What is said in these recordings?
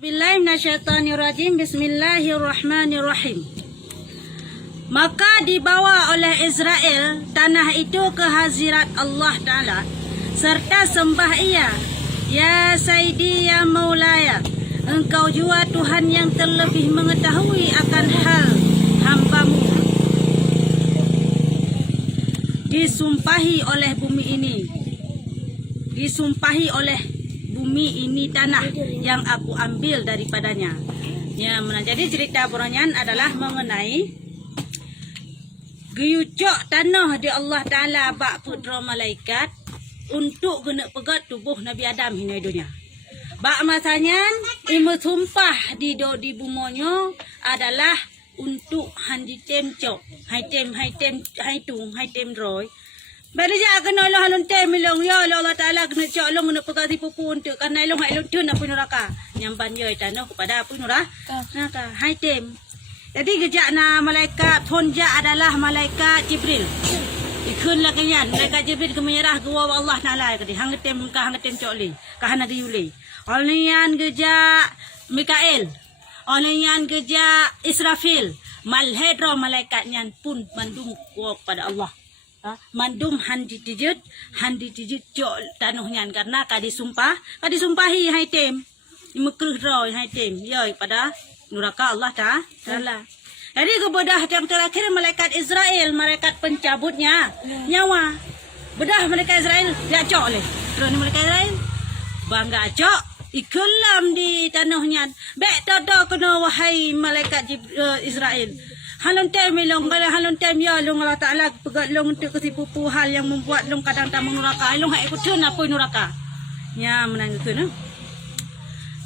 Bismillahirrahmanirrahim. Bismillahirrahmanirrahim. Maka dibawa oleh Israel tanah itu ke hadirat Allah Ta'ala serta sembah ia, ya Sayyidi ya Maulaya, engkau jua Tuhan yang terlebih mengetahui akan hal hambamu. Disumpahi oleh bumi ini, disumpahi oleh bumi ini tanah yang aku ambil daripadanya. Ya, jadi cerita Buranyan adalah mengenai geyucok tanah di Allah Ta'ala bak putra malaikat untuk guna pegat tubuh Nabi Adam hina dunia. Bak masanya imu sumpah di bumonyo adalah untuk handi temcok, hai tem roy. Bala ja kena Allah halun tem milong ya Allah Taala kena cok long kena pegati pupu untuk karena long hai long tun apa neraka nyamban ye tanah kepada apa neraka hai tem. Jadi gejak na malaikat ponja adalah malaikat Jibril. Ikun lah kenyan malaikat Jibril ke menyerah ke wa Allah Taala ke hang tem cok li ka hana diuli. Olian gejak Mikael. Olian gejak Israfil. Malhedro malaikatnya pun mandung kepada Allah. Mandum handi tijut cok tanuhnya karena kadisumpahi hai tem imekruh roy hai tem yoi pada neraka Allah Ta'ala. Jadi kebedah yang terakhir malaikat Israel, malaikat pencabutnya nyawa. Bedah malaikat Israel dia cok leh. Terus malaikat Israel bangga cok ikulam di tanuhnya. Bek todo kena wahai malaikat Israel. Halon tem long kalau halon tem ya long Allah Taala pegat long untuk kesipupu hal yang membuat long kadang tak menuraka long hai ikut apa nuraka nya menang itu no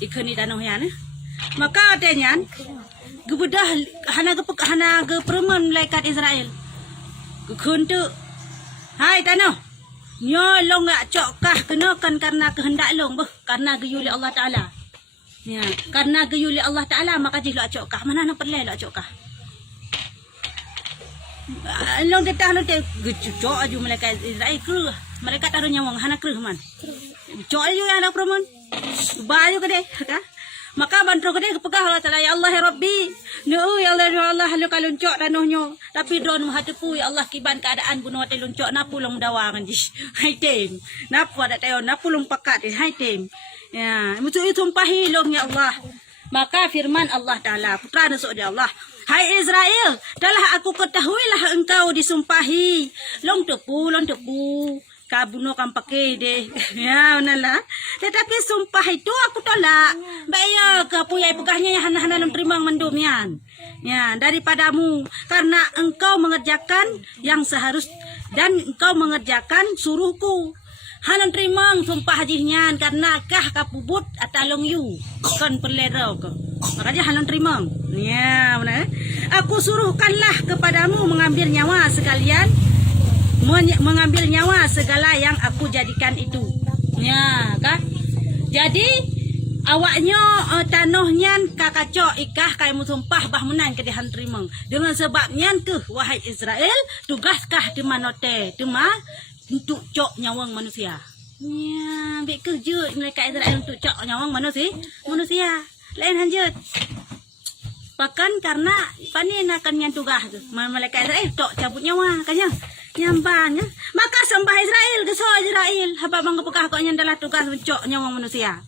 ikut ni tanah ya ne maka adanya gebedah hana ke perman malaikat Israel kekuntu hai tanah nya long ngak cokkah kena kan karena kehendak long karena geyuli Allah Taala ya karena geyuli Allah Taala maka jih lak cokkah mana nak perle lak cokkah long kita halon te cocok aju malaikat Israel kruh mereka taruh nyawang hana kruh man cocok aju ya anak perempuan baju kede ka maka bantro kede kepegah Allah Taala ya Allah ya Rabbi nu ya Allah halu kalon cok tanuhnyo tapi drone mahatepu ya Allah kiban keadaan bunuh te luncok napu long dawangan ji hai tem napu ada tayo napu long pakat hai tem ya mutu itu sumpahi long ya Allah maka firman Allah Taala putra nasuk dia Allah hai Israel, telah aku ketahuilah engkau disumpahi. Long tepu, kabuno kan pakai deh. Ya, benalah. Tetapi sumpah itu aku tolak. Bayar ke puyai pegahnya yang hana-hana long terima mendumnya. Ya, daripadamu karena engkau mengerjakan yang seharus dan engkau mengerjakan suruhku. Hanon terima sumpah hajihnya karena kah kapubut atalong you kan perlero ke. Makanya hanon terima. Ya, benar. Aku suruhkanlah kepadamu mengambil nyawa sekalian, mengambil nyawa segala yang aku jadikan itu. Ya, kan? Jadi awaknya tanuhnya kakacok ikah kai musumpah bah menan ke dihan terima. Dengan sebabnya ke wahai Israel, tugaskah di manote, tema untuk cok nyawang manusia. Ya, bik kerja mereka Israel untuk cok nyawang manusia. Lain hanjut. Bahkan karena panen akan yang tugas mereka Israel cok cabut nyawa kanya nyamban ya. Maka sembah Israel geso Israel haba bang kepekah kok yang adalah tugas cok nyawang manusia.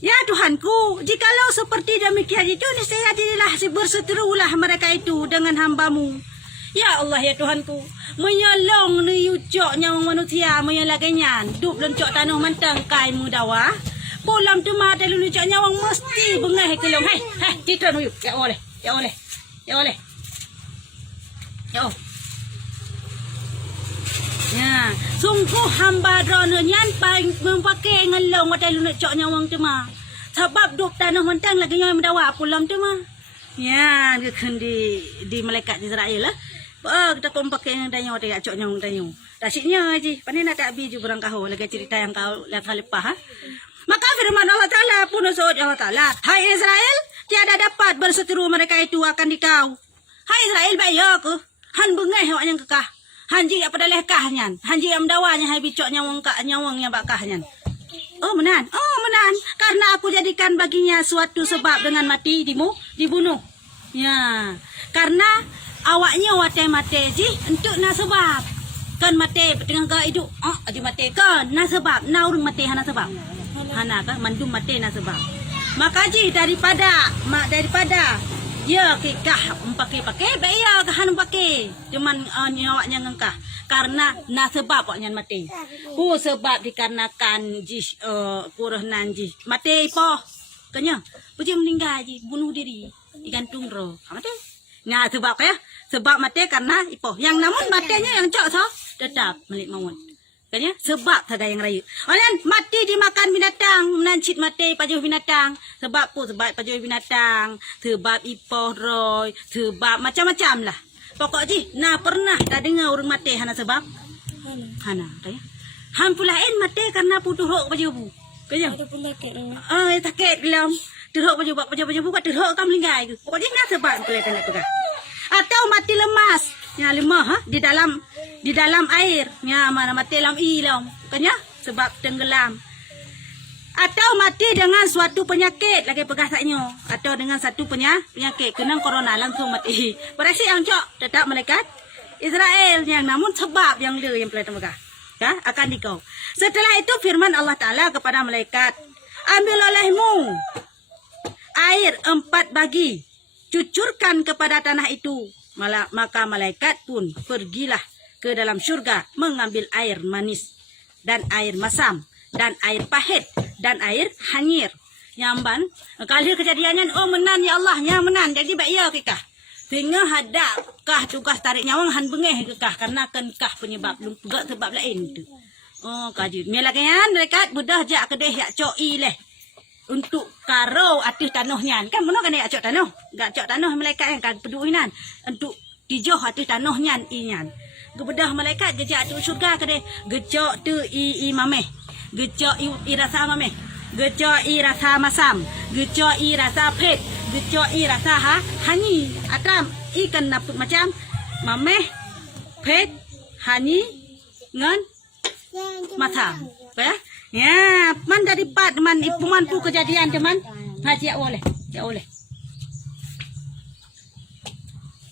Ya Tuhanku, jikalau seperti demikian itu niscaya jadilah berseterulah mereka itu dengan hambamu. Ya Allah ya Tuhanku, menyolong ni ucok nyawang manusia menyalakannya duk lencok tanah mantang kai mudawa. Pulang tu mata lu ucok nyawang mesti bengah kelong. Hai, kita nu ya oleh. Ya. Ya, sungguh hamba drone nyan paling memakai ngelong mata lu ucok nyawang tu mah. Sebab duk tanah mantang lagi nyawang mudawa pulang tu mah. Ya, di malaikat Israel lah. Kita kau pakai yang danyo dia cok nyong danyo. Tasiknya aja. Panen nak abi ju berang kau lagi cerita yang kau lihat halepah. Maka firman Allah Taala pun usut Allah Taala, hai Israel, tiada dapat berseteru mereka itu akan dikau. Hai Israel bayar ke? Han bengah awak yang kekah. Han ji apa dah lekahnya. Han ji am dawanya hai bicok nyawang yang bakahnya. Oh menan. Karena aku jadikan baginya suatu sebab dengan mati dibunuh. Ya. Karena awaknya mati ji untuk na sebab. Kan mati dengan ke hidup. Di mati kan na sebab. Na urang mati hana sebab. Hana kan mandum mati na sebab. Maka ji daripada ya kekah pakai ya kahan pakai. Cuman nyawaknya ngengkah. Karena na sebab waknya mati. Sebab dikarenakan ji purahnan ji mati po. Kanya puji meninggal ji bunuh diri digantung roh. Mati. Nah sebab ya. Sebab mati karena ipo. Yang namun matinya yang cok so tetap milik maut. Kanya sebab saja yang raya. Orang mati dimakan binatang, menancit mati pajuh binatang. Sebab apa? Sebab pajuh binatang, sebab ipo roy, sebab macam-macam lah. Pokok ji, nah pernah tak dengar orang mati hana sebab? Hana, kaya. Han pulain mati karena putus hok pajuh bu. Kaya. Ada pun sakit. Sakit dalam. Terhok pajuh buat terhok kam linggai tu. Pokok ji nah sebab kelihatan nak pegang. Atau mati lemas. Ya lemah di dalam air. Ya mana mati dalam ilam. Kanya sebab tenggelam. Atau mati dengan suatu penyakit lagi pegasaknya. Atau dengan satu penyakit kena corona langsung mati. Berarti yang cok tetap malaikat Israel yang namun sebab yang le yang pelajari megah. Ya akan dikau. Setelah itu firman Allah Taala kepada malaikat, ambil olehmu air 4 bagi, cucurkan kepada tanah itu. Maka malaikat pun pergilah ke dalam syurga mengambil air manis dan air masam dan air pahit dan air hanyir. Nyamban kali kejadiannya menan ya Allah nya menan jadi baik ya kikah. Sehingga ada kah tugas tarik nyawang han bengeh kikah karena kah penyebab juga sebab lain tu. Kaji melakian malaikat budah jak kedeh yak coi leh. Untuk karo atus tanahnya kan mana kena acok tanah gak acok tanah malaikat yang kan peduinan untuk dijauh atus tanahnya inyan kebedah malaikat gejak atus syurga kede gejak tu i mameh gejak i rasa mameh gejak i rasa masam gejak i rasa pet gejak i rasa hani atram ikan naput macam mameh pet hani ngan masam ya. Ya, man dari pat man ipuman pu kejadian teman. Haji ya oleh.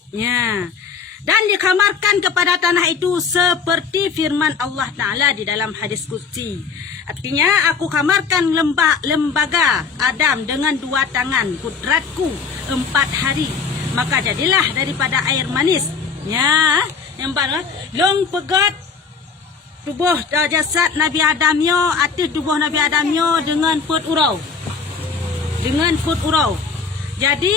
Ya. Dan dikamarkan kepada tanah itu seperti firman Allah Taala di dalam hadis qudsi. Artinya aku kamarkan lembaga Adam dengan 2 tangan kudratku 4 hari. Maka jadilah daripada air manis. Ya, yang baru long pegat tubuh jasad Nabi Adamnya atas tubuh Nabi Adamnya dengan put urau. Jadi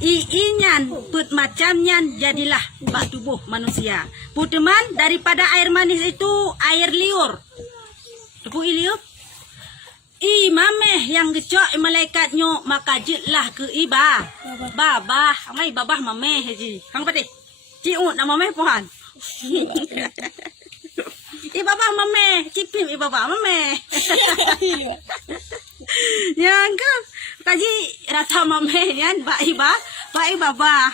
iinyan put macamnya jadilah bak tubuh manusia. Puteman daripada air manis itu air liur. Tubuh liur. Mameh yang gecok malaikatnya maka jitlah ke iba. Babah, amai babah mameh haji. Hang pati. Ciut nama mameh pohan. Ibabah mame, cipim ibabah mame. Yang ke kaji rasa mame yan ba ibabah.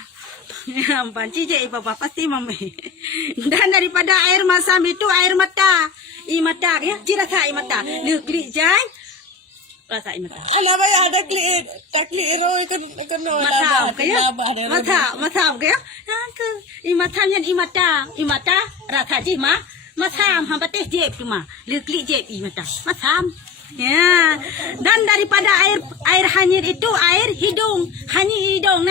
Yang panci je ibabah pasti mame. Dan daripada air masam itu air mata. Mata ya, rasa mata. Negeri jai rasa mata. Alah bay ada kli ro ikon mata kaya. Mata kaya. Yang ke imata rasa ji mah masam hampateh jeb cuma leklik jeb mata masam ya. Dan daripada air hanyir itu air hidung hanyi hidung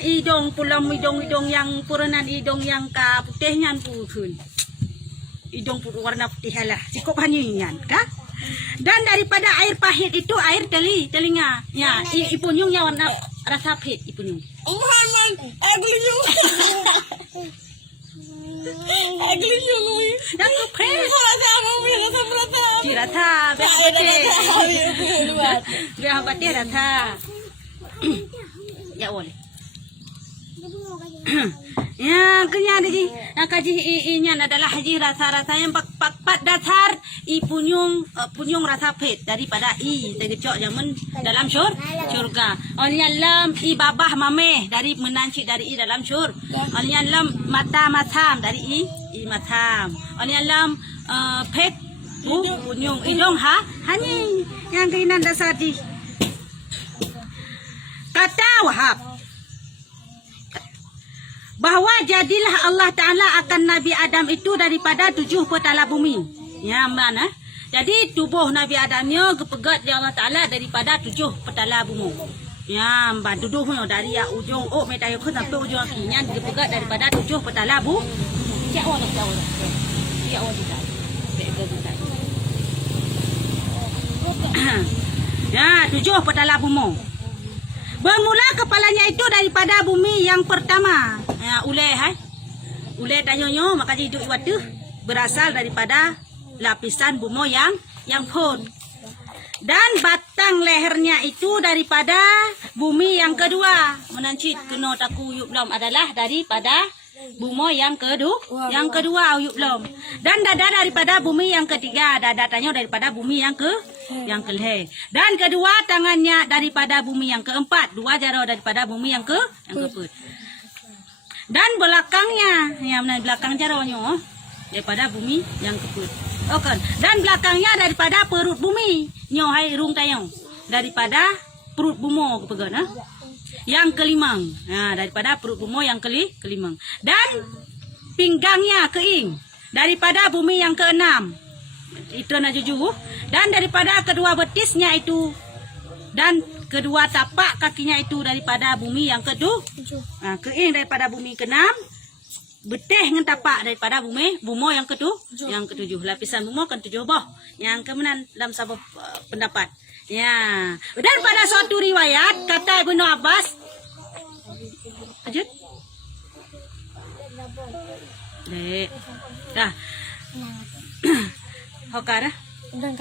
hidung pulang hidung yang puranan hidung yang ka putihnya pukun hidung warna putih lah cukup hanyian kah. Dan daripada air pahit itu air telinga ya ipunyungnya warna rasa pahit ipunyung. Muhammad, aglunyung. Dan pahit. Rasa apa rasa berata? Rasa biar hati rasa. Ya boleh. Ya kenya di kaji inya adalah haji rasa yang pak dasar punyung rasa pet daripada tegecok zaman dalam syurga. Oleh lam babah mameh dari menancik dari dalam syurga. Oleh lam mata masam dari si matam. Oni alam pek bu unyung idong ha hanying yang kainan dasadi. Kata Wahab bahwa jadilah Allah Ta'ala akan Nabi Adam itu daripada 7 petala bumi. Ya mana? Jadi tubuh Nabi Adamnya kepegat di Allah Ta'ala daripada 7 petala bumi. Ya mbak tuduhnya dari ya ujung metayo ke sampai ujung kakinya kepegat daripada 7 petala bumi. Jauh nak jauh. Jauh tidak. Ya 7 petala bumi. Bermula kepalanya itu daripada bumi yang pertama. Ya, Ule tanyonyo maka hidup waktu berasal daripada lapisan bumi yang pun. Dan batang lehernya itu daripada bumi yang kedua. Menancit kena taku uyup belum adalah daripada bumi yang kedua. Yang kedua uyup belum. Dan dada daripada bumi yang ketiga. Dada tanya daripada bumi yang kelih. Dan kedua tangannya daripada bumi yang keempat. 2 jari daripada bumi yang keempat. Dan belakangnya, ya benar belakang jaronya daripada bumi yang keempat. Oke. Dan belakangnya daripada perut bumi. Nyohai rung tayong daripada perut bumi kepegan. Yang kelimang. Nah, daripada perut bumi yang kelimang. Dan pinggangnya keing daripada bumi yang keenam. Itu nak jujur. Dan daripada kedua betisnya itu dan kedua tapak kakinya itu daripada bumi yang kedua. Keing daripada bumi keenam. Betih dengan tapak daripada bumi yang ketujuh. Lapisan bumi kan 7 boh. Yang kemudian dalam sebuah pendapat. Ya. Dan pada suatu riwayat kata Ibnu Abbas. Lanjut. Dek. Dah. Hokar. Dan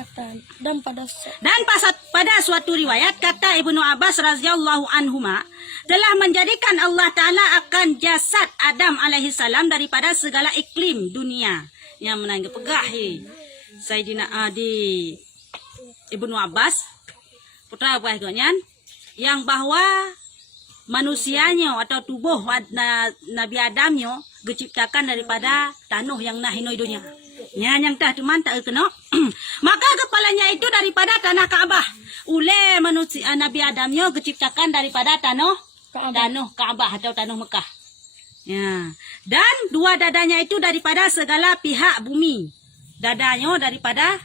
pada suatu riwayat kata Ibnu Abbas radhiyallahu anhuma telah menjadikan Allah Ta'ala akan jasad Adam alaihi salam daripada segala iklim dunia yang menangga pegah Sayyidina Adi Ibnu Abbas putra buahnya yang bahwa manusianya atau tubuh Nabi Adamnya diciptakan daripada tanah yang nahinoi dunia. Ya, yang tak cuman tak kena. Maka kepalanya itu daripada tanah Kaabah. Ule manusia Nabi Adamnya diciptakan daripada tanah Kaabah atau tanah Mekah. Ya. Dan 2 dadanya itu daripada segala pihak bumi. Dadanya daripada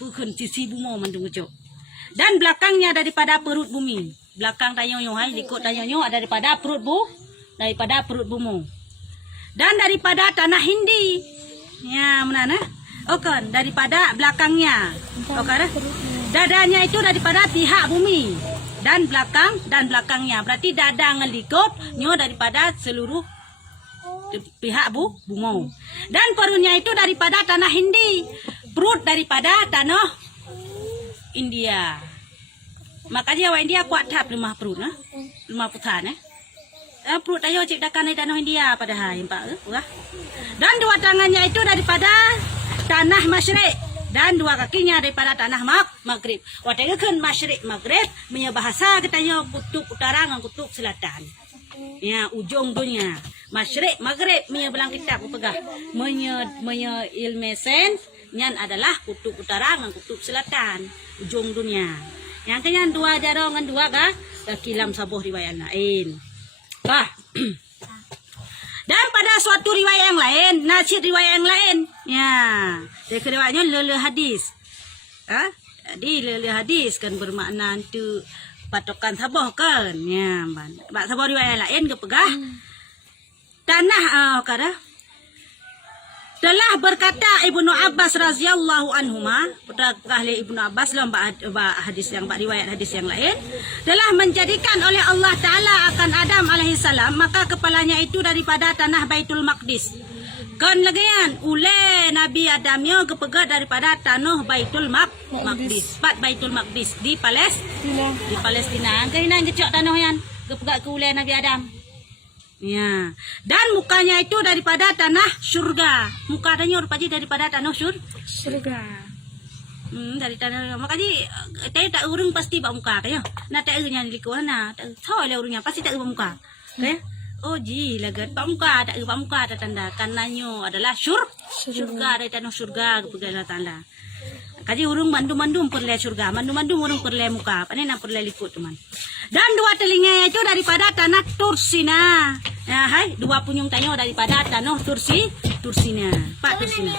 bukan sisi bumi mendungucuk. Dan belakangnya daripada perut bumi. Belakang tayonyo likut tayonyo daripada perut bumi. Dan daripada tanah Hindi. Ya, mana? Oke, daripada belakangnya. Oke, dadanya itu daripada pihak bumi dan belakangnya. Berarti dada ngelikut nyo daripada seluruh pihak bumi. Dan perutnya itu daripada tanah Hindi. Perut daripada tanah India. Makanya orang India kuat tap lemah perut nah. Lemah putan perut ayo ciptakan dari tanah India padahal empat dan 2 tangannya itu daripada tanah Masyrik dan 2 kakinya daripada tanah Maghrib. Watakan Masyrik Maghrib punya bahasa katanya kutub utara dengan kutub selatan. Ya, ujung dunia. Masyrik Maghrib punya belang kitab pegah. Punya ilmu sains nyan adalah kutub utara dengan kutub selatan, ujung dunia. Yang kenyan 2 jaro dengan 2 kilam sabuh riwayat lain. Dan pada suatu riwayat yang lain, nasib riwayat yang lain, ya, dari riwayatnya lele hadis, jadi lele hadis kan bermakna itu patokan saboh kan, ya, bak saboh riwayat yang lain kepegah tanah, telah berkata Ibnu Abbas radhiyallahu anhuma, putra ahli Ibnu Abbas dalam hadis yang riwayat hadis yang lain, telah menjadikan oleh Allah Ta'ala akan Adam alaihi salam maka kepalanya itu daripada tanah Baitul Maqdis. Kan lagian ule Nabi Adamnya kepegat daripada tanah Baitul Maqdis. Pat Baitul Maqdis di Palestina. Kena ngecok tanah yang kepegat ke ule Nabi Adam. Ya, dan mukanya itu daripada tanah surga. Mukanya rupanya daripada tanah surga. Dari tanah makanya tak urung pasti bak muka kaya. Nak tak urungnya di kuah na. Tak tahu le urungnya pasti tak bak muka. Kaya Oh ji lagat pamuka tak pamuka ada tanda kananyo adalah surga ada tanah surga kepegalah tanda. Kaji urung mandum-mandum perle surga, mandum-mandum urung perle muka, panen nak perle likut teman. Dan dua telinga itu daripada tanah Tursina. Ya, hai, dua punyung tanyo daripada tanah Tursina. Pak Tursina.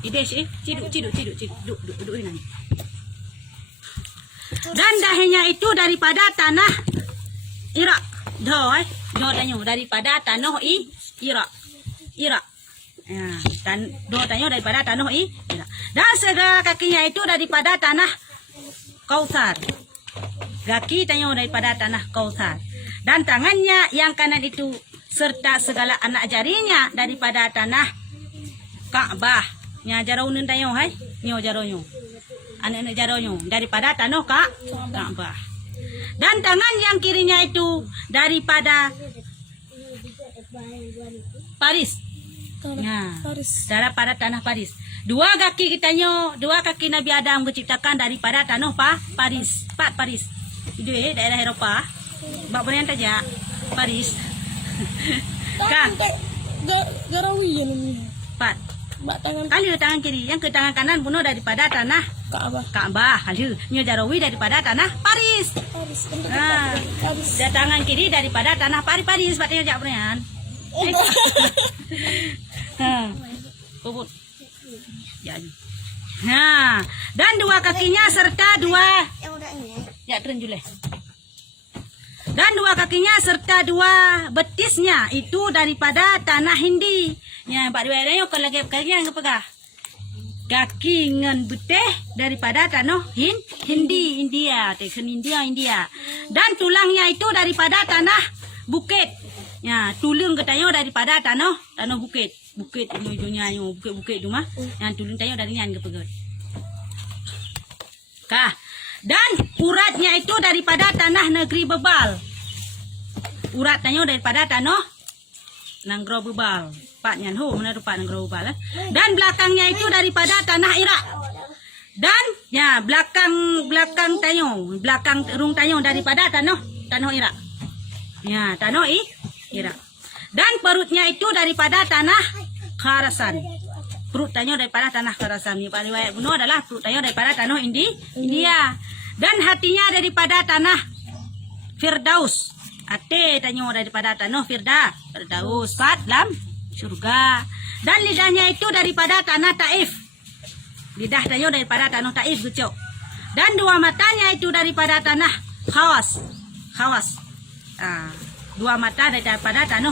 Ide sih, ciduk, duduk ini. Dan dahinya itu daripada tanah Irak. Do tanyo daripada tanah Irak. Ya, dan dua tanyo daripada tanah Irak. Dan segala kakinya itu daripada tanah Kautsar. Kaki tanyo daripada tanah Kautsar. Dan tangannya yang kanan itu serta segala anak jarinya daripada tanah Ka'bah. Nya jarauneun tanyo hai, nyo jaronyo. Anak-anak jaronyo daripada tanah Ka'bah. Dan tangan yang kirinya itu daripada Paris. Ya, daripada tanah Paris. Dua kaki Nabi Adam diciptakan daripada tanah Paris. Paris. Itu daerah Eropa. Bak berian saja Paris. Kah? Garawi ya namanya. Pat. Mbak tangan Kali tangan kiri, yang ke tangan kanan bunuh daripada tanah Ka'bah. Kali nyo jarawi daripada tanah Paris. Paris. Dan tangan kiri daripada tanah Paris. Patnya jak berian. Bubut. Nah, dan dua kakinya serta dua dan dua kakinya serta dua betisnya itu daripada tanah Hindi. Ya, Pak Dewa yo kalau lagi kalian ngepegah. Kaki ngan beteh daripada tanah India. Dan tulangnya itu daripada tanah Bukit. Ya, tulang katanya daripada tanah Bukit. Bukit ujungnya bukit tu mah. Yang tulang tayo dari nyan kepegat. Kah. Dan uratnya itu daripada tanah negeri Bebal. Uratnya daripada tanah Nanggro Bebal. Pak nyan ho mana rupa Nanggro Bebal. Dan belakangnya itu daripada tanah Irak. Dan ya belakang tayo, belakang rung tayo daripada tanah Irak. Ya, tanah Irak. Dan perutnya itu daripada tanah Khurasan. Perut tanyo daripada tanah Khurasan. Ini paling riwayat bunuh adalah perut tanyo daripada tanah India. Dan hatinya daripada tanah Firdaus. Hati tanyo daripada tanah Firdaus. Dalam surga. Dan lidahnya itu daripada tanah Taif. Lidah tanyo daripada tanah Taif gucok. Dan dua matanya itu daripada tanah Khawas. Dua mata daripada tanah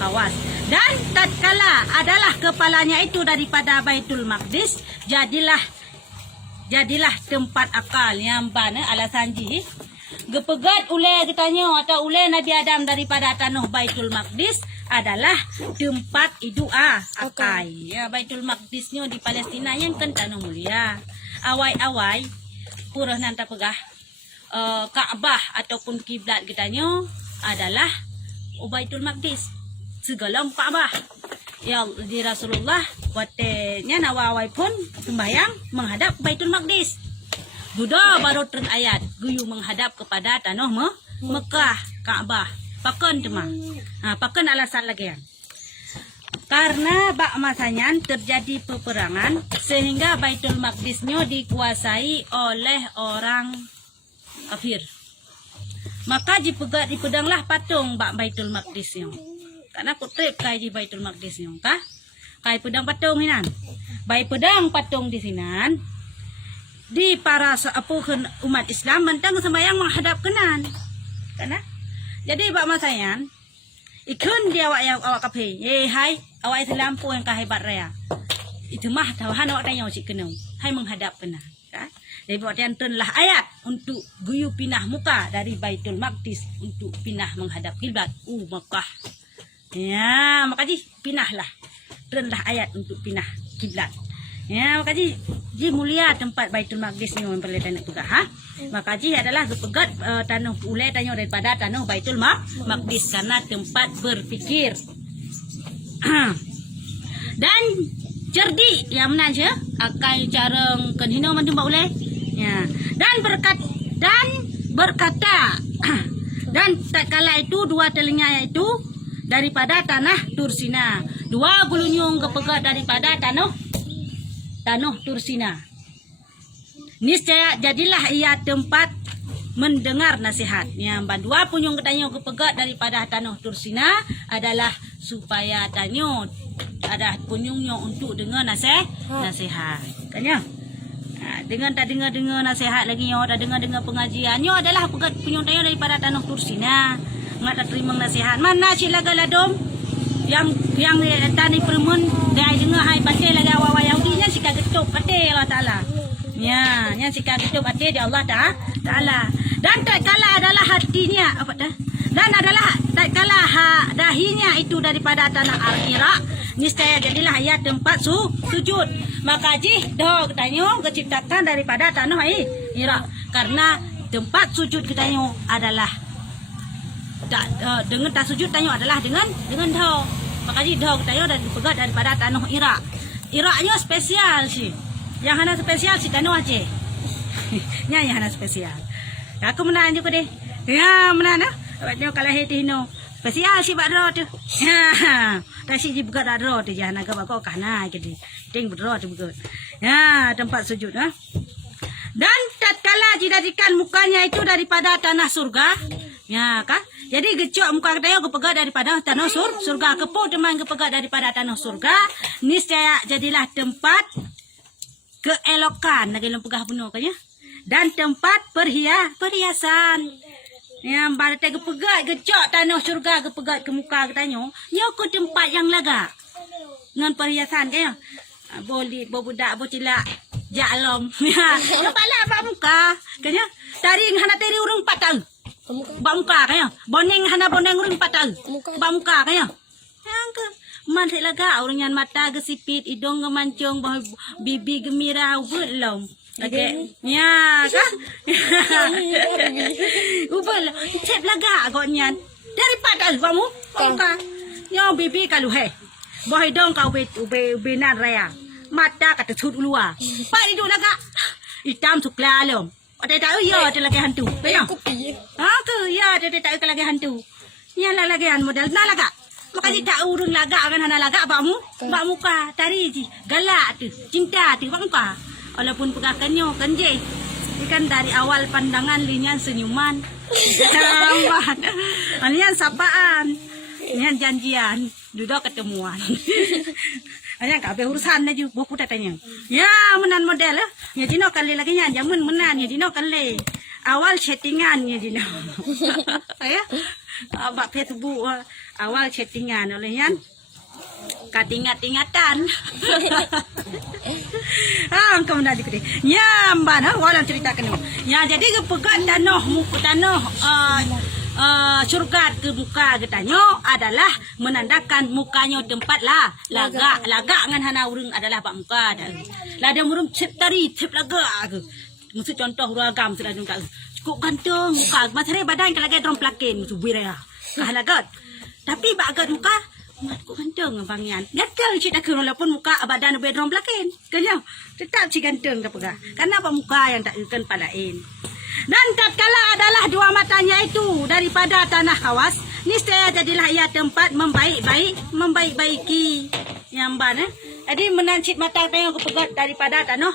Khawas. Dan tatkala adalah kepalanya itu daripada Baitul Maqdis, jadilah tempat akal yang bana alasan ji gepegat oleh ditanya atau oleh Nabi Adam daripada tanah Baitul Maqdis adalah tempat doa akal. Ya, Baitul Maqdisnya di Palestina yang kan tanah mulia. Awai purah nanta pegah Ka'bah ataupun kiblat kitanya adalah Baitul Maqdis. Segala Ka'bah. Ya di Rasulullah watenya nawawai pun sembahyang menghadap Baitul Maqdis. Buddha baru turun ayat guyu menghadap kepada tanah Mekah Ka'bah. Pakan cuma. Pakan alasan lagi. Karena bak masanya terjadi peperangan sehingga Baitul Maqdisnya dikuasai oleh orang kafir. Maka dipedanglah patung bak Baitul Maqdisnya. Karena kutrip kai di Baitul Maqdisnya, kah? Kai pedang patung hinan. Bai pedang patung di sinan. Di para umat Islam mentang sembahyang menghadap kanan. Karena jadi bak masayan ikun dia awak kafe. Hai, awak Islam pun yang kahebat raya. Itu mah tawahan awak tanya cik kenau. Hai menghadap kanan, kah? Jadi buat yang turunlah ayat untuk guyu pindah muka dari Baitul Maqdis untuk pindah menghadap kiblat Mekah. Ya, makanya pinahlah. Turunlah ayat untuk pindah kiblat. Ya, makanya ji mulia tempat Baitul Maqdis ni yang perlu tanah juga, ha? Makanya adalah pegat tanah ulai tanah daripada tanah Baitul Maqdis karena tempat berfikir. Dan cerdik yang mana je akai careng kenhino mandu ulai. Ya. Dan berkata dan tatkala itu dua telinga itu daripada tanah Tursina. 2 bulunyung kepegat daripada tanah Tursina. Niscaya jadilah ia tempat mendengar nasihat. Yang 2 punyung ketanya kepegat daripada tanah Tursina adalah supaya tanyo ada punyungnya untuk dengar nasihat. Kan ya? Dengan tak dengar nasihat lagi yo, tak dengar pengajiannya adalah pegat punyung tanyo daripada tanah Tursina. Ngat tak terima nasihat. Mana sila galadom yang tani permun dia dengar hai pate lagi awal Yahudinya sika getuk pate Allah Taala. Ya, nya sika getuk pate di Allah Taala. Dan tak kala adalah hatinya apa dah? Dan adalah tak kala dahinya itu daripada tanah Al-Iraq, niscaya jadilah ia tempat sujud. Maka jih doh katanya keciptakan daripada tanah Iraq, karena tempat sujud katanya adalah dengan tak sujud tanyo adalah dengan doh. Maka jih doh katanya dan dipegat daripada tanah Iraq. Iraknya spesial sih. Yang hana spesial si tanah Aceh. Nya yang hana spesial. Aku menang juga deh. Ya, menang dah. Awaknya kalau hetino. Spesial si badro tu. Ha. Tasi ji buka badro tu jangan agak bakau kana gitu. Ting badro tu buka. Ya, tempat sujud ha. Dan tatkala dijadikan mukanya itu daripada tanah surga. Ya kan? Jadi gecok muka kita kepegat daripada tanah surga. Kepo teman kepegat daripada tanah surga. Niscaya jadilah tempat keelokan. Lagi lempegah penuh kan ya. Dan tempat perhiasan. Yang pada kepegat gecok tanah surga kepegat ke muka katanya. Nyoko tempat yang laga. Dengan perhiasan kan ya. Boleh budak bocilak jalom. Ya, kepala apa muka kan ya. Taring hana teri urang 4 tahun. Bak muka kan ya. Boneng hana boneng urang 4 tahun. Bak muka kan ya. Yang ke mantik laga orangnya mata gesipit, hidung gemancung, bibi gemira belum. Lagi, ya kan? Ubel, cep laga agaknya. Daripada kamu, muka. Yang bibi kalau boh hidung kau benar raya. Mata kata cut luar. Pak itu laga. Hitam sukla lom. Ada tahu ya ada lagi hantu. Benar? Ke ya ada tahu lagi hantu. Ya lagi model na laga. Makanya tak urung laga kan hana laga bamu. Bak muka tari ji. Galak tu, cinta tu bak muka. Walaupun pegakannya kan je. Ikan dari awal pandangan linyan senyuman. Jamban. Linyan sapaan. Linyan janjian. Duduk ketemuan. Hanya kabeh urusan aja boku tatanya. Ya menan model lah. Ya dino kali lagi nya jamun menan ya dino kali. Awal chattingan ya dino. Ya. Abak Facebook awal chattingan oleh yan. Katingat-tingatan. Engkau menadi kede. Ya, mbak, walau ceritakan. Ya, jadi kepegat tanah surga ke muka katanya adalah menandakan mukanya tempat lah laga ngan hana urang adalah bak muka dah. Lah ada urang cep tari, cep laga ke. Maksud contoh ragam sudah jumpa. Cukup ganteng muka, masih badan kalau lagi drom plakin tu bira. Kahalagat. Tapi bak agak muka mat ko ganteng bangian. Ganteng cik nak walaupun muka badan bedroom plakin. Kanya tetap cik ganteng kapega. Karena apa muka yang tak ikan palain. Dan tatkala adalah 2 matanya itu daripada tanah kawas, niscaya jadilah ia tempat membaiki yang ban. Jadi menancit mata tengok kepegat daripada tanah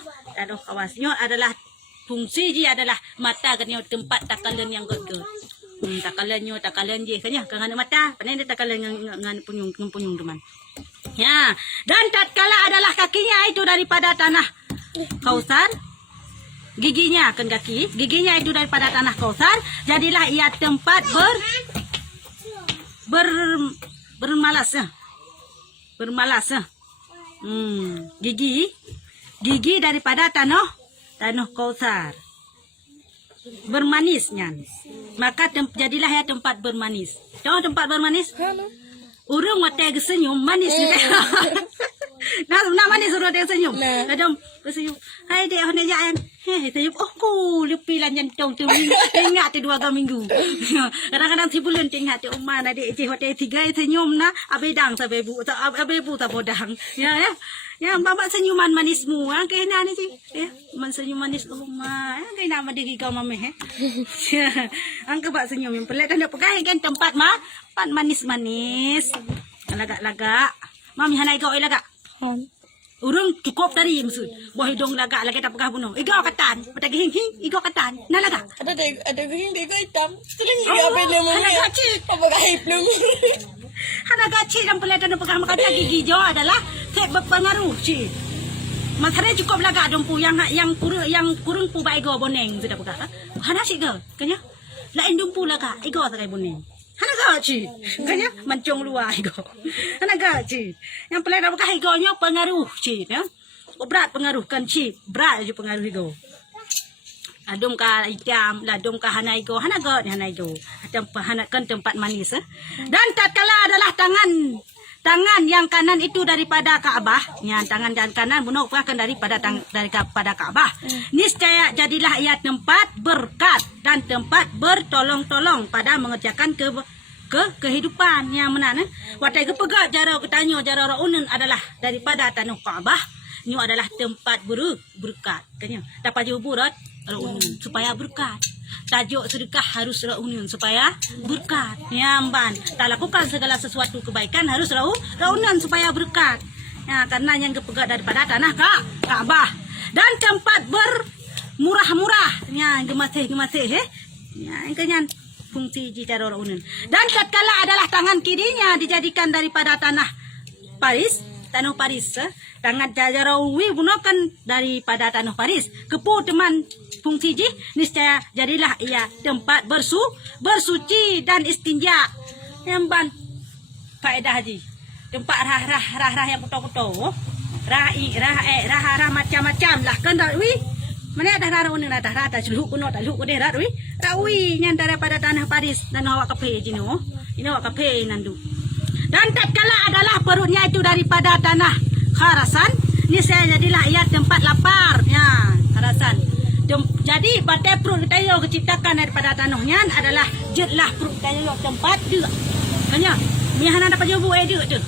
kawasnya adalah fungsi dia adalah mata kan tempat takalan yang gede. Takalan je kanya kangana mata panen dia takalan ngan punyung teman. Ya, dan tatkala adalah kakinya itu daripada tanah Kausar, giginya kan giginya itu daripada tanah Kausar, jadilah ia tempat bermalas ya. Gigi daripada tanah Kausar. Bermanisnya. Maka jadilah ya tempat bermanis. Tahu tempat bermanis? Urung mata senyum manis juga. Nak mana suruh dia senyum. Nah. Kadang bersenyum. Hai dek hendak jalan. Senyum. Oh ku lepi lah jantung tu. Ingat tu 2 minggu. Kadang-kadang 3 bulan tengah tu umma adik je hotel 3 senyum na abedang sampai bu. Abe bu tak bodang. Ya. Ya, bapak senyuman manismu. Kena ni cik. Ya, senyum manis umma. Kena mah diri kau mameh. Angka bak senyum yang pelik dah nak pegang kan tempat manis-manis. Lagak-lagak. Mami hanai kau lagak. Urung cukup dari maksud. Buah hidung lagak lagi tak pegah bunuh. Igau katan. Patagi hing-hing. Igau katan. Nah lagak. Ada geng dia hitam. Seling dia apa namanya? Anak kecil. Apa kahit belum? Anak kecil dan pelik dan pegang makan gigi jo adalah berpengaruh cik. Masanya cukup lagak dompu yang kurung pu baik go boneng sudah pegang. Hana cik go. Kanya. Lain dompu lagak. Igau sakai boneng. Hana gak cik. Kanya mancung luar igau. Hana gak cik. Yang pelik dan pegang igaunya pengaruh cik. Ya. Berat pengaruh kan cik. Berat je pengaruh igau. Ladum ka hitam, ladum ka hana igau. Hana gak ni hana igau. Hana kan tempat manis. Dan tatkala adalah tangan yang kanan itu daripada Kaabah. Yang tangan yang kanan merupakan daripada Kaabah. Niscaya jadilah ia tempat berkat dan tempat bertolong-tolong pada mengerjakan kehidupan yang mana. Watai kepegat jarau ketanya jarau raunan adalah daripada tanah Kaabah. Ini adalah tempat berkat. Tanya dapat juburat raunan supaya berkat. Tajuk sedekah harus raunan supaya berkat. Nyamban. Tak lakukan segala sesuatu kebaikan harus raunan supaya berkat. Ya, karena yang kepegat daripada tanah Kaabah dan tempat bermurah-murah. Ya, gemasih. Ya, ingkanya fungsi jika raunan. Dan tatkala adalah tangan kirinya dijadikan daripada tanah Paris. Tangan jarawi gunakan daripada tanah Paris. Kepu teman fungsi ji niscaya jadilah ia tempat bersuci dan istinja. Yang faedah haji. Tempat rah yang puto-puto. Rah macam-macam lah kan wi. Mana ada rah unin ada rah tak luhuk kuno tak luhuk deh wi. Rawi yang daripada tanah Paris dan awak kape jino. Ini awak kape nandu. Dan tatkala adalah perutnya itu daripada tanah Kharasan, ini saya jadilah ia tempat lapar. Ya, Kharasan. Jadi batai perut kita diciptakan daripada tanahnya adalah jetlah perut kita tempat dia. Tanya, ni hana dapat jobu dia tu.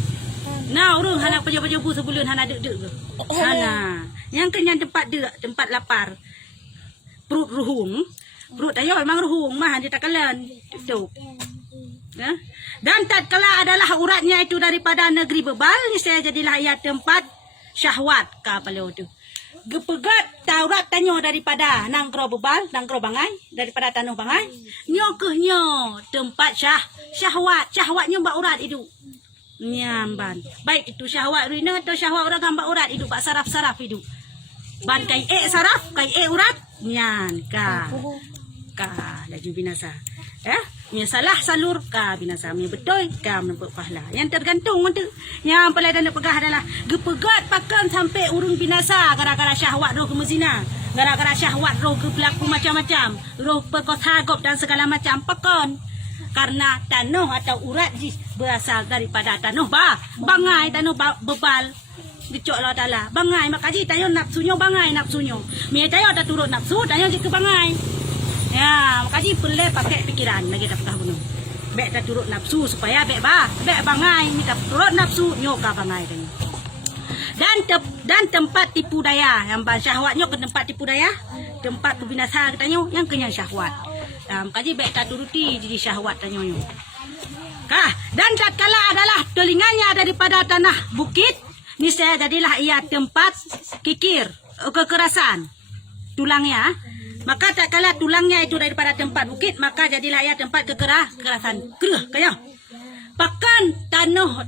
Nah, urung hana dapat jobu sebulan hana dek ke. Hana. Yang kenyang tempat dia, tempat lapar. Perut ruhung. Perut tayo memang ruhung mah dia takalan. Tu. Ya. Dan tatkala adalah uratnya itu daripada negeri bebal, ni saya jadilah ia tempat syahwat kapalo tu. Gepegat taurat tanyo daripada nangkro bebal, nangkro bangai, daripada tanah bangai. Nyo tempat syahwatnya mbak urat itu. Nyamban. Baik itu syahwat rina atau syahwat orang mbak urat itu, pak saraf-saraf itu. Ban kai saraf, kai urat, nyan ka laju binasa. Yang salah salur ka binasa, yang betul ka mendapat pahala. Yang tergantung untuk yang paling dan pegah adalah gepegat pakan sampai urung binasa gara-gara syahwat roh ke mezina, gara-gara syahwat roh ke pelaku macam-macam, roh perkosagop dan segala macam pakan. Karena tanah atau urat berasal daripada tanah bangai, tanah bebal. Dicok Allah Ta'ala bangai, makanya tayo nafsunya bangai nafsunya. Mia tayo ada turun nafsu, tayo ke bangai. Ya, makanya boleh pakai pikiran lagi tak pernah bunuh. Bek tak turut nafsu supaya bek bangai, minta turut nafsu nyoka bangai tadi. Dan tempat tipu daya, yang syahwatnya ke tempat tipu daya, tempat pembinasa katanya yang kenyang syahwat. Makanya bek tak turuti jadi syahwat tanya nyo. Dan tatkala adalah telinganya daripada tanah bukit, ni saya jadilah ia tempat kikir, kekerasan tulangnya. Maka tak kala tulangnya itu daripada tempat bukit, maka jadilah ia tempat kekerasan. Kaya. Bahkan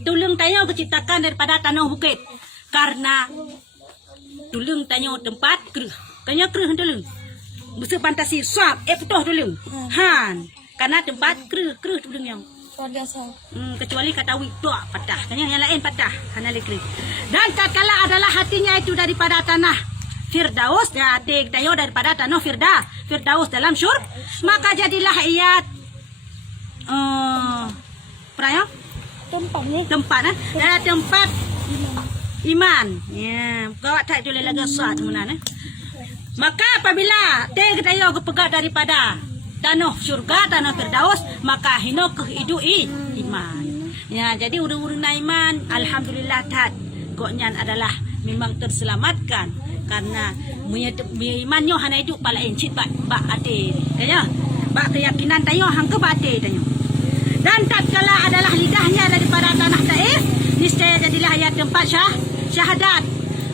tulung tayo diciptakan daripada tanah bukit. Karena tulung tayo tempat kaya tulung. Mesti fantasi swab putuh tulung. Karena tempat tulung yang kecuali kata wik tua patah. Kanya yang lain patah. Hana lekri. Dan tak kala adalah hatinya itu daripada tanah Firdaus, ya tayo daripada tanah Firdaus dalam maka jadilah ia tempat iman. Ya, kawat tak tu lagi sat mana ne. Maka apabila te kita yo kepegat daripada tanah syurga, tanah firdaus, maka hino ke idui iman. Ya, jadi urang-urang iman alhamdulillah tat koknya adalah memang terselamatkan karena imannya hana itu pala encit ba ate ya. Ba keyakinan tayo hang ke bate tayo. Dan tatkala adalah lidahnya daripada tanah Taif, niscaya jadilah ia tempat syahadat.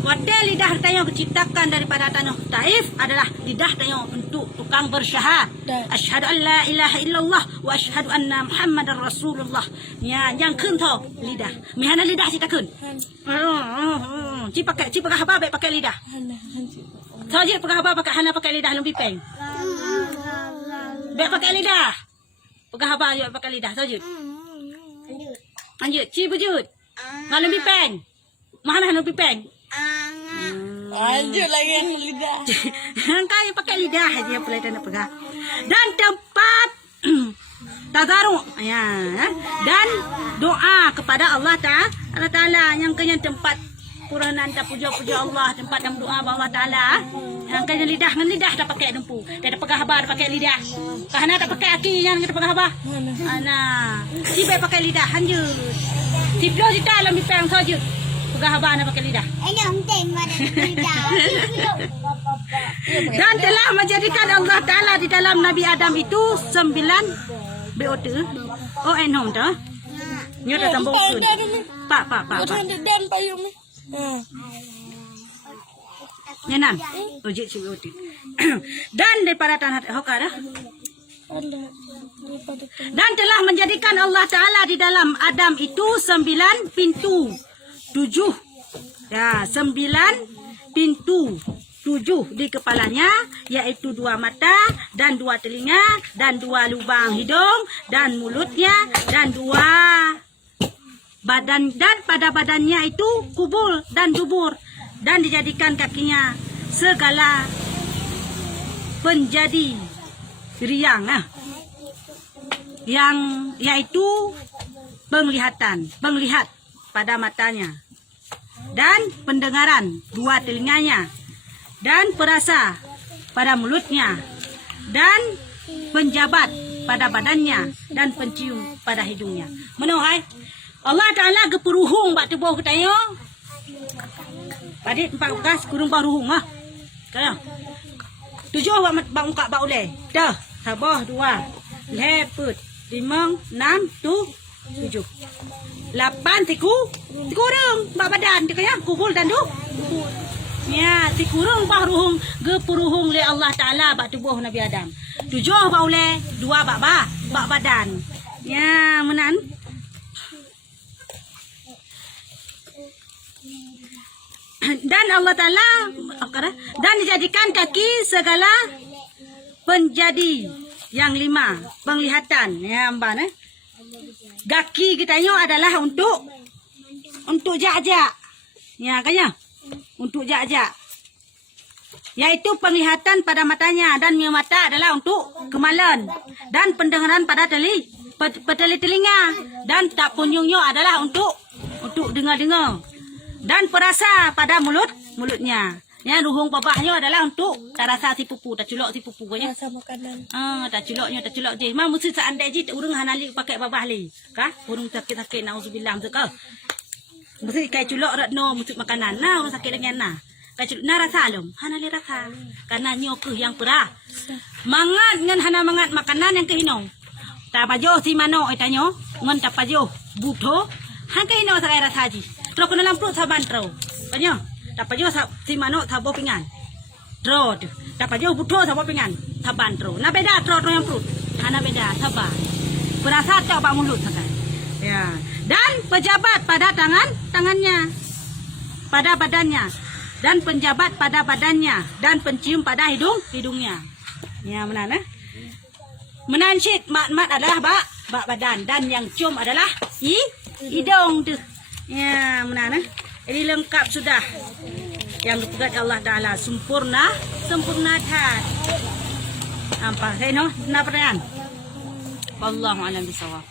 Wadai lidah tayo diciptakan daripada tanah Taif adalah lidah tayo untuk tukang bersyahadat. Asyhadu an la ilaha illallah wa asyhadu anna Muhammadar Rasulullah. Ya, yang kun tho lidah. Mihana lidah kita kun. Ci pakai apa baik pakai lidah. Saja pakai apa pakai hana pakai lidah lebih peng. Baik pakai lidah. Pakai apa aja pakai lidah saja. Lanjut, ci bujut. Kalau lebih peng. Mana lebih peng? Lanjut lagi yang lidah. Kau pakai lidah aja boleh dan pegang. Dan tempat tadaruk ya. Dan doa kepada Allah Taala yang kena tempat Quranan tak puja-puja Allah, tempat dan doa Allah Taala. Yang kena lidah dengan lidah tak pakai dempu. Dia pakai habar pakai lidah. Kahana tak pakai aki yang kita pakai habar. Ana. Si pakai lidah lanjut. Si blo si dalam bipang saja. Pakai habar nak pakai lidah. Dan telah menjadikan Allah Ta'ala di dalam Nabi Adam itu 9 BOT. Oh, enom tu. Nyo dah sambung kun. Pak. Dan payung ni. Nyanan. Ojek si BOT. Dan daripada tanah Hokar. Dan telah menjadikan Allah Ta'ala di dalam Adam itu 9 pintu. 7. Ya, 9 pintu. 7 di kepalanya, yaitu 2 mata dan 2 telinga dan 2 lubang hidung dan mulutnya dan 2 badan, dan pada badannya itu kubul dan dubur, dan dijadikan kakinya segala penjadi riang yang yaitu penglihat pada matanya dan pendengaran 2 telinganya dan perasa pada mulutnya dan penjabat pada badannya dan pencium pada hidungnya. Menohai Allah Taala geperuhung bak tubuh kita yo. Padit 4 bekas kurung baruhung Kaya. 7 bak muka bak uleh. Dah, sabah 2. Leput 5 6 7. 8 tiku kurung bak badan dia kaya kubul dan ya, si kurung bahruhung gepuruhung le Allah Taala bak tubuh Nabi Adam. 7 bak uleh, 2 bak badan. Ya, menan. Dan Allah Taala dan dijadikan kaki segala penjadi yang 5 penglihatan. Ya, mbak Kaki kita yo adalah untuk jak-jak. Ya, kaya. Untuk jak-jak. Yaitu penglihatan pada matanya, dan mata adalah untuk kemalan, dan pendengaran pada telinga, dan tak punjungnya adalah untuk dengar-dengar, dan perasa pada mulutnya. Ya, ruhung babahnya adalah untuk tak rasa si pupu, tak culok si pupu nya. Rasa makanan. Tak culok je. Mam mesti seandai je urang hanali pakai babah li. Kah? Urang sakit-sakit nauzubillah mesti mesti kai culok ratno mesti makanan. Nah, urang sakit dengan nah. Kai culok na rasa alum. Hanali rasa. Karena nyo ke yang perah. Mangat ngan hana mangat makanan yang kehinong. Ta bajo si mano itanyo ngan ta pajo buto. Han kehinong sa rasa ji. Tro ko dalam perut saban tro. Kanyo. Dapat jo si mano thabo pingan. Tro. Dapat jo buto thabo pingan. Thaban tro. Na beda tro yang perut. Ana beda thaban. Berasa tak bak mulut sakai. Ya. Dan pejabat pada tangannya. Pada badannya. Dan penjabat pada badannya, dan pencium pada hidungnya. Ya, menan Menancit mat adalah bak badan, dan yang cium adalah hidung tu. Ya, menan Ini lengkap sudah yang dipegat Allah Taala sempurna tat. Nampak no? Kenapa pertanyaan? Wallahu a'lam bishawab.